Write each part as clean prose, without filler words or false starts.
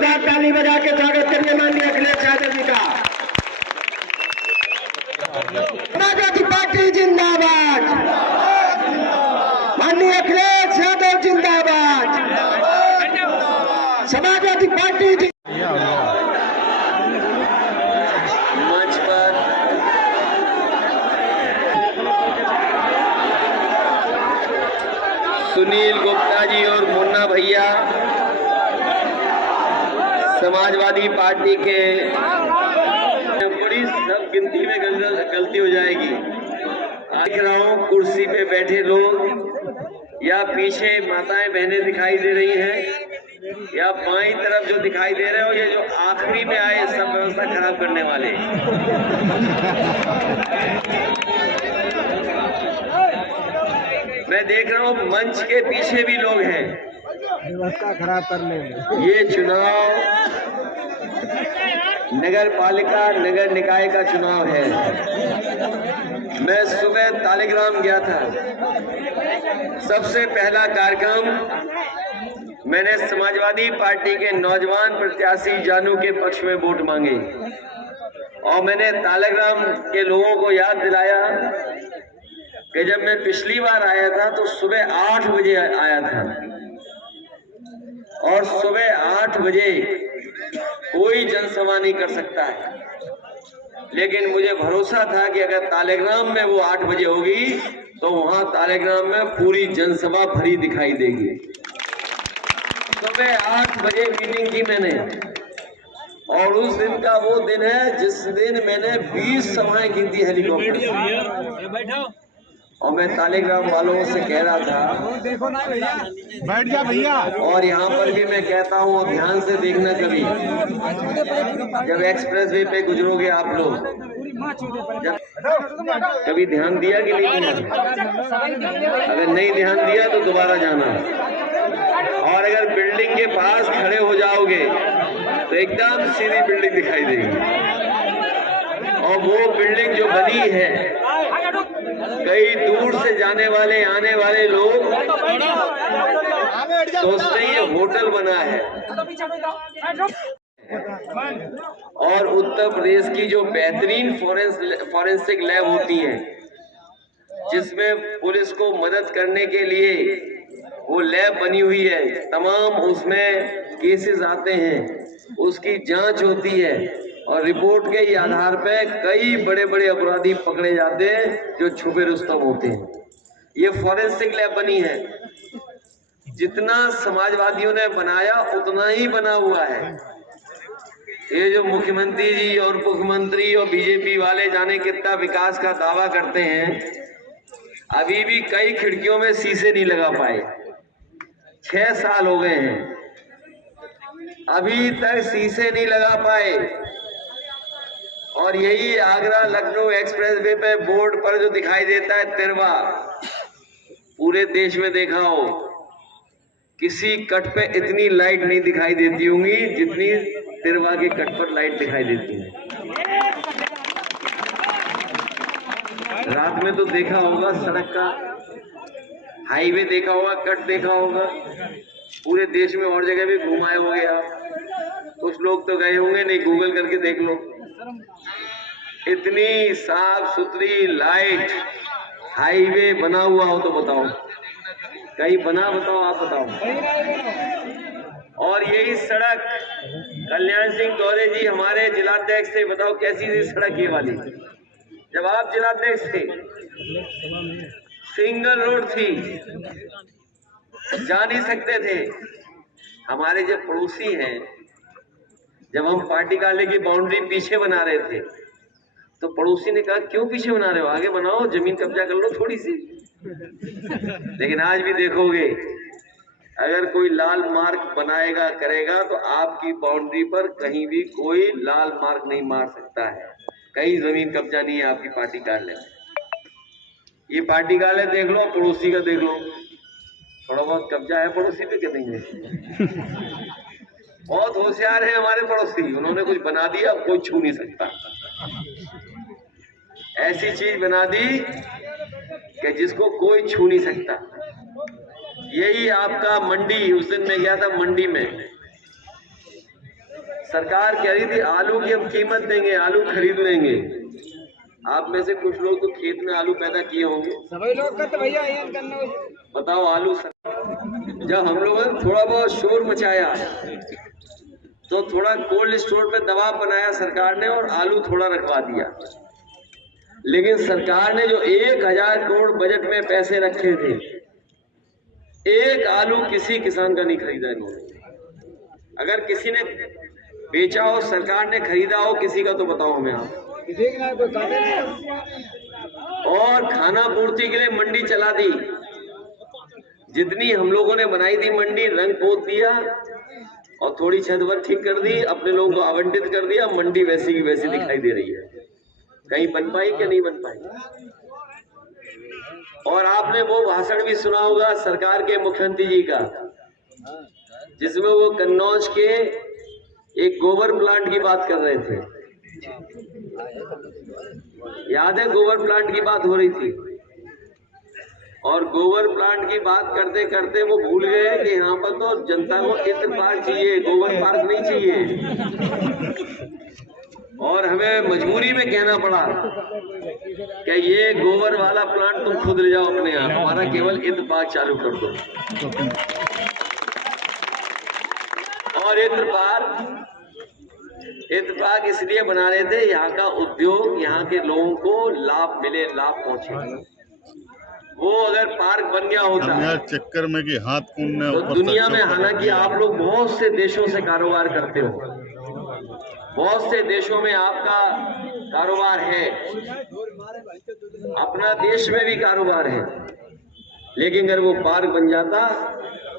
जोरदार ताली बजा के स्वागत करिए माननीय अखिलेश यादव जी का। समाजवादी पार्टी जिंदाबाद, माननीय अखिलेश यादव जिंदाबाद, समाजवादी पार्टी। मंच पर सुनील गुप्ता जी और मुन्ना भैया समाजवादी पार्टी के, बड़ी गिनती में गलती हो जाएगी। देख रहा हूँ कुर्सी पे बैठे लोग या पीछे माताएं बहनें दिखाई दे रही हैं या बाईं तरफ जो दिखाई दे रहे हो, ये जो आखिरी में आए सब व्यवस्था खराब करने वाले। मैं देख रहा हूँ मंच के पीछे भी लोग हैं व्यवस्था खराब करने में। ये चुनाव नगर पालिका नगर निकाय का चुनाव है। मैं सुबह तालिग्राम गया था। सबसे पहला कार्यक्रम मैंने समाजवादी पार्टी के नौजवान प्रत्याशी जानू के पक्ष में वोट मांगे और मैंने तालिग्राम के लोगों को याद दिलाया कि जब मैं पिछली बार आया था तो सुबह 8 बजे आया था और सुबह 8 बजे कोई जनसभा नहीं कर सकता है, लेकिन मुझे भरोसा था कि अगर तालिग्राम में वो 8 बजे होगी तो वहां तालिग्राम में पूरी जनसभा भरी दिखाई देगी। सुबह 8 बजे मीटिंग की मैंने, और उस दिन का वो दिन है जिस दिन मैंने 20 सभाएं की थी हेलीकॉप्टर से। और मैं तालिग्राम वालों से कह रहा था देखो ना भैया, बैठ जा भैया। और यहाँ पर भी मैं कहता हूँ ध्यान से देखना, कभी जब एक्सप्रेस वे पे गुजरोगे आप लोग, कभी ध्यान दिया कि नहीं दिया? अगर नहीं ध्यान दिया तो दोबारा जाना। और अगर बिल्डिंग के पास खड़े हो जाओगे तो एकदम सीधी बिल्डिंग दिखाई देगी। और वो बिल्डिंग जो बनी है, कई दूर से जाने वाले आने वाले लोग सोचते हैं ये होटल बना है। और उत्तर प्रदेश की जो बेहतरीन फॉरेंसिक लैब होती है, जिसमें पुलिस को मदद करने के लिए वो लैब बनी हुई है, तमाम उसमें केसेस आते हैं, उसकी जांच होती है और रिपोर्ट के ही आधार पे कई बड़े बड़े अपराधी पकड़े जाते हैं जो छुपे रुस्तम होते हैं। ये फॉरेंसिक लैब बनी है। जितना समाजवादियों ने बनाया उतना ही बना हुआ है। ये जो मुख्यमंत्री जी और मुख्यमंत्री और बीजेपी वाले जाने कितना विकास का दावा करते हैं, अभी भी कई खिड़कियों में शीशे नहीं लगा पाए। 6 साल हो गए हैं, अभी तक शीशे नहीं लगा पाए। और यही आगरा लखनऊ एक्सप्रेस वे पे बोर्ड पर जो दिखाई देता है तिरवा, पूरे देश में देखा हो किसी कट पे इतनी लाइट नहीं दिखाई देती होंगी जितनी तिरवा के कट पर लाइट दिखाई देती है। रात में तो देखा होगा सड़क का हाईवे देखा होगा, कट देखा होगा, पूरे देश में और जगह भी घुमाए होंगे आप। कुछ लोग तो गए होंगे, नहीं गूगल करके देख लो। इतनी साफ सुथरी लाइट हाईवे बना हुआ हो तो बताओ, कहीं बना बताओ, आप बताओ। और यही सड़क कल्याण सिंह गौरे जी हमारे जिलाध्यक्ष थे, बताओ कैसी थी सड़क ये वाली जब आप जिलाध्यक्ष थे? सिंगल रोड थी, जा नहीं सकते थे। हमारे जो पड़ोसी हैं, जब हम पार्टी कार्यालय की बाउंड्री पीछे बना रहे थे तो पड़ोसी ने कहा क्यों पीछे बना रहे हो, आगे बनाओ, जमीन कब्जा कर लो थोड़ी सी। लेकिन आज भी देखोगे अगर कोई लाल मार्क बनाएगा करेगा तो आपकी बाउंड्री पर कहीं भी कोई लाल मार्क नहीं मार सकता है। कहीं जमीन कब्जा नहीं है आपकी पार्टी कार्यालय में। ये पार्टी कार्यालय देख लो, पड़ोसी का देख लो, थोड़ा बहुत कब्जा है पड़ोसी पे कि नहीं है? बहुत होशियार है हमारे पड़ोसी, उन्होंने कुछ बना दिया कोई छू नहीं सकता। ऐसी चीज बना दी कि जिसको कोई छू नहीं सकता। यही आपका मंडी, उस दिन मैं गया था मंडी में, सरकार कह रही थी आलू की हम कीमत देंगे, आलू खरीद लेंगे। आप में से कुछ लोग तो खेत में आलू पैदा किए होंगे, सभी लोग का तो भैया बताओ आलू। जब हम लोगों ने थोड़ा बहुत शोर मचाया तो थोड़ा कोल्ड स्टोर पे दबाव बनाया सरकार ने और आलू थोड़ा रखवा दिया। लेकिन सरकार ने जो 1000 करोड़ बजट में पैसे रखे थे, एक आलू किसी किसान का नहीं खरीदा इन्होंने। अगर किसी ने बेचा हो, सरकार ने खरीदा हो किसी का, तो बताओ हमें आप। और खाना पूर्ति के लिए मंडी चला दी। जितनी हम लोगों ने बनाई थी मंडी, रंग पोत दिया और थोड़ी छत वर ठीक कर दी, अपने लोगों को आवंटित कर दिया। मंडी वैसी की वैसी दिखाई दे रही है। कहीं बन पाई क्या? नहीं बन पाई। और आपने वो भाषण भी सुना होगा सरकार के मुख्यमंत्री जी का, जिसमें वो कन्नौज के एक गोबर प्लांट की बात कर रहे थे। याद है, गोबर प्लांट की बात हो रही थी और गोबर प्लांट की बात करते करते वो भूल गए कि यहाँ पर तो जनता को इत्र पार्क चाहिए, गोबर पार्क नहीं चाहिए। और हमें मजबूरी में कहना पड़ा कि ये गोबर वाला प्लांट तुम खुद ले जाओ अपने यहाँ, हमारा केवल इत्र पार्क चालू कर दो। और इत्र पार्क इसलिए बना रहे थे, यहाँ का उद्योग, यहाँ के लोगों को लाभ मिले, लाभ पहुंचे। वो अगर पार्क बन गया होता चक्कर में कि हाथ कूदने तो दुनिया में, हालांकि आप लोग बहुत से देशों से कारोबार करते हो, बहुत से देशों में आपका कारोबार है, अपना देश में भी कारोबार है, लेकिन अगर वो पार्क बन जाता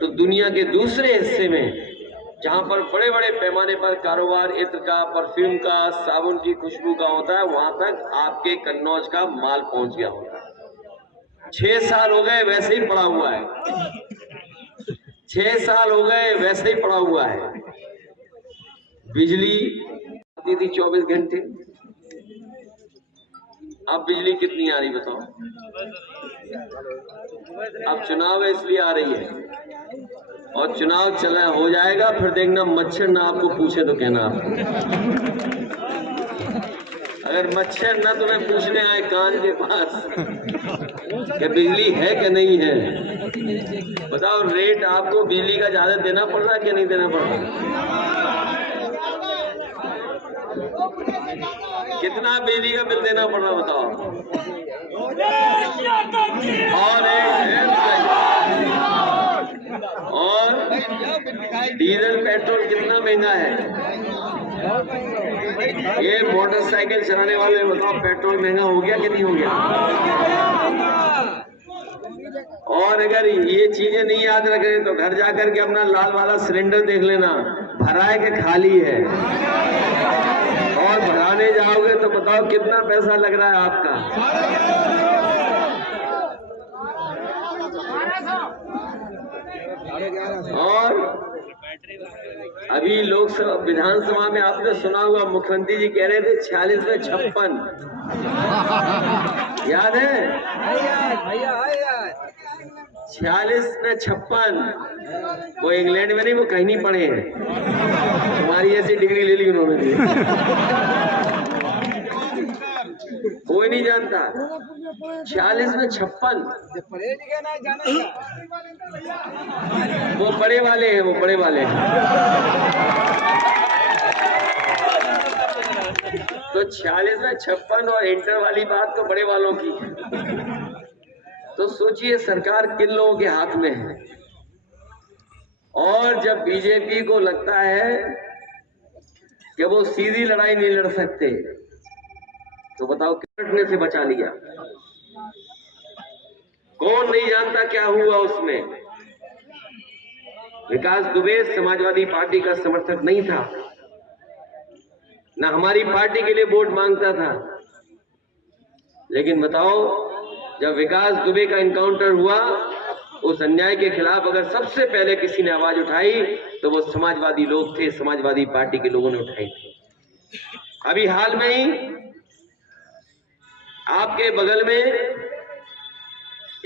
तो दुनिया के दूसरे हिस्से में जहां पर बड़े बड़े पैमाने पर कारोबार इत्र का, परफ्यूम का, साबुन की खुशबू का होता है, वहां तक आपके कन्नौज का माल पहुंच गया होता। 6 साल हो गए वैसे ही पड़ा हुआ है, 6 साल हो गए वैसे ही पड़ा हुआ है। बिजली आती थी 24 घंटे, अब बिजली कितनी आ रही बताओ? अब चुनाव है इसलिए आ रही है, और चुनाव चला हो जाएगा, फिर देखना मच्छर ना आपको पूछे तो कहना आपको। अगर मच्छर ना तुम्हें पूछने आए कान के पास कि बिजली है कि नहीं है, बताओ रेट आपको बिजली का ज्यादा देना पड़ रहा है कि नहीं देना पड़ रहा? कितना बिजली का बिल देना पड़ रहा बताओ? और डीजल पेट्रोल कितना महंगा है? ये मोटरसाइकिल चलाने वाले बताओ, पेट्रोल महंगा हो गया कि नहीं हो गया? और अगर ये चीजें नहीं याद रख रहे तो घर जाकर के अपना लाल वाला सिलेंडर देख लेना, भरा है कि खाली है। और भराने जाओगे तो बताओ कितना पैसा लग रहा है आपका। और अभी लोकसभा विधानसभा में आपने सुना होगा, मुख्यमंत्री जी कह रहे थे 46 में 56, याद है? 46 में 56, वो इंग्लैंड में नहीं, वो कहीं नहीं पढ़े हैं, हमारी ऐसी डिग्री ले ली उन्होंने भी। कोई नहीं जानता 46 में 56, वो बड़े वाले हैं, वो बड़े वाले हैं। तो 46 में 56 और इंटर वाली बात तो बड़े वालों की है। तो सोचिए सरकार किन लोगों के हाथ में है। और जब बीजेपी को लगता है कि वो सीधी लड़ाई नहीं लड़ सकते, तो बताओ कितने से बचा लिया? कौन नहीं जानता क्या हुआ उसमें? विकास दुबे समाजवादी पार्टी का समर्थक नहीं था, ना हमारी पार्टी के लिए वोट मांगता था, लेकिन बताओ जब विकास दुबे का इनकाउंटर हुआ, उस अन्याय के खिलाफ अगर सबसे पहले किसी ने आवाज उठाई तो वो समाजवादी लोग थे, समाजवादी पार्टी के लोगों ने उठाई थी। अभी हाल में ही आपके बगल में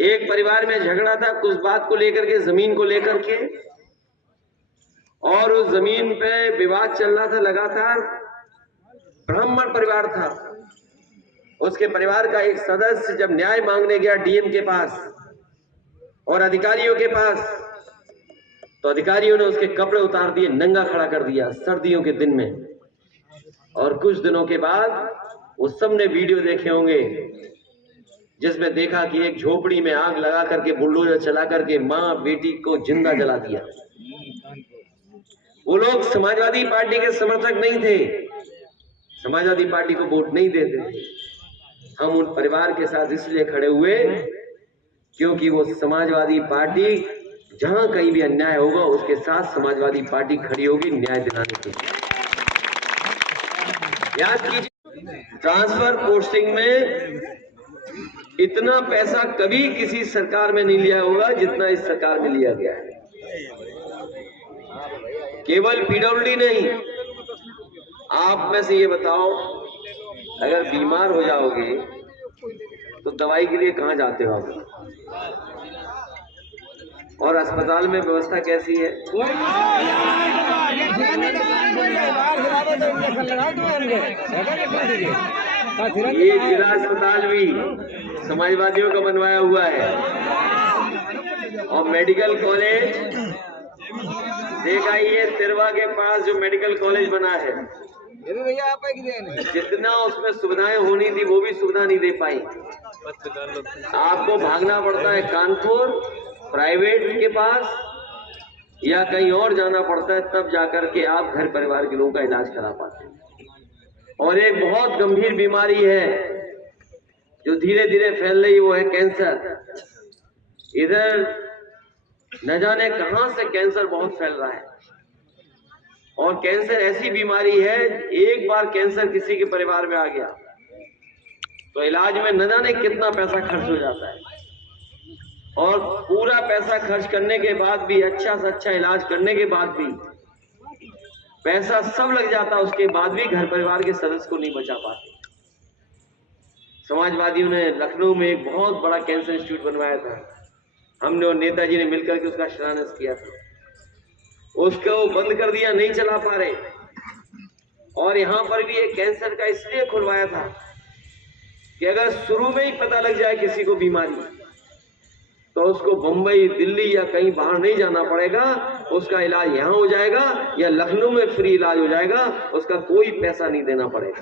एक परिवार में झगड़ा था कुछ बात को लेकर के, जमीन को लेकर के, और उस जमीन पे विवाद चल रहा था लगातार। ब्राह्मण परिवार था, उसके परिवार का एक सदस्य जब न्याय मांगने गया डीएम के पास और अधिकारियों के पास, तो अधिकारियों ने उसके कपड़े उतार दिए, नंगा खड़ा कर दिया सर्दियों के दिन में। और कुछ दिनों के बाद वो सबने वीडियो देखे होंगे जिसमें देखा कि एक झोपड़ी में आग लगा करके बुलडोजर चला करके मां बेटी को जिंदा जला दिया। वो लोग समाजवादी पार्टी के समर्थक नहीं थे, समाजवादी पार्टी को वोट नहीं देते थे। हम उन परिवार के साथ इसलिए खड़े हुए क्योंकि वो समाजवादी पार्टी जहां कहीं भी अन्याय होगा उसके साथ समाजवादी पार्टी खड़ी होगी न्याय दिलाने के लिए। याद कीजिए, ट्रांसफर पोस्टिंग में इतना पैसा कभी किसी सरकार में नहीं लिया होगा जितना इस सरकार में लिया गया है। केवल पीडब्ल्यूडी नहीं, आप में से ये बताओ, अगर बीमार हो जाओगे तो दवाई के लिए कहां जाते हो आप? और अस्पताल में व्यवस्था कैसी है? ये जिला अस्पताल भी समाजवादियों का बनवाया हुआ है। और मेडिकल कॉलेज देखा, ये तिरवा के पास जो मेडिकल कॉलेज बना है, जितना उसमें सुविधाएं होनी थी वो भी सुविधा नहीं दे पाई। आपको भागना पड़ता है कानपुर प्राइवेट के पास या कहीं और जाना पड़ता है, तब जाकर के आप घर परिवार के लोगों का इलाज करा पाते हैं। और एक बहुत गंभीर बीमारी है जो धीरे धीरे फैल रही, वो है कैंसर। इधर न जाने कहां से कैंसर बहुत फैल रहा है। और कैंसर ऐसी बीमारी है, एक बार कैंसर किसी के परिवार में आ गया तो इलाज में न जाने कितना पैसा खर्च हो जाता है। और पूरा पैसा खर्च करने के बाद भी, अच्छा से अच्छा इलाज करने के बाद भी पैसा सब लग जाता, उसके बाद भी घर परिवार के सदस्य को नहीं बचा पाते। समाजवादियों ने लखनऊ में एक बहुत बड़ा कैंसर इंस्टीट्यूट बनवाया था, हमने और नेताजी ने मिलकर के उसका शिलान्यास किया था। उसको बंद कर दिया, नहीं चला पा रहे। और यहाँ पर भी एक कैंसर का इसलिए खुलवाया था कि अगर शुरू में ही पता लग जाए किसी को बीमारी, तो उसको बंबई, दिल्ली या कहीं बाहर नहीं जाना पड़ेगा, उसका इलाज यहाँ हो जाएगा या लखनऊ में फ्री इलाज हो जाएगा, उसका कोई पैसा नहीं देना पड़ेगा।